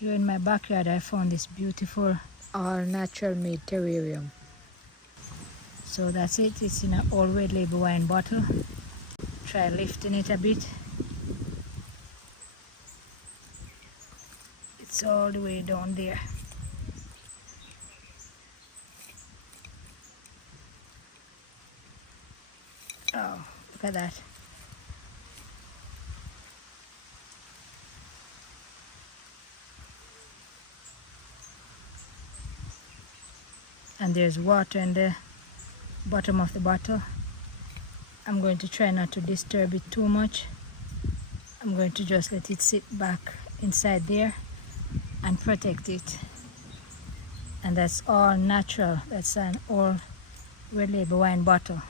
Here in my backyard I found this beautiful all natural made terrarium. So that's it. It's in an old red label wine bottle. Try lifting it a bit. It's all the way down there. Oh, look at that. And there's water in the bottom of the bottle. I'm going to try not to disturb it too much. I'm going to just let it sit back inside there and protect it. And that's all natural. That's an old red label wine bottle.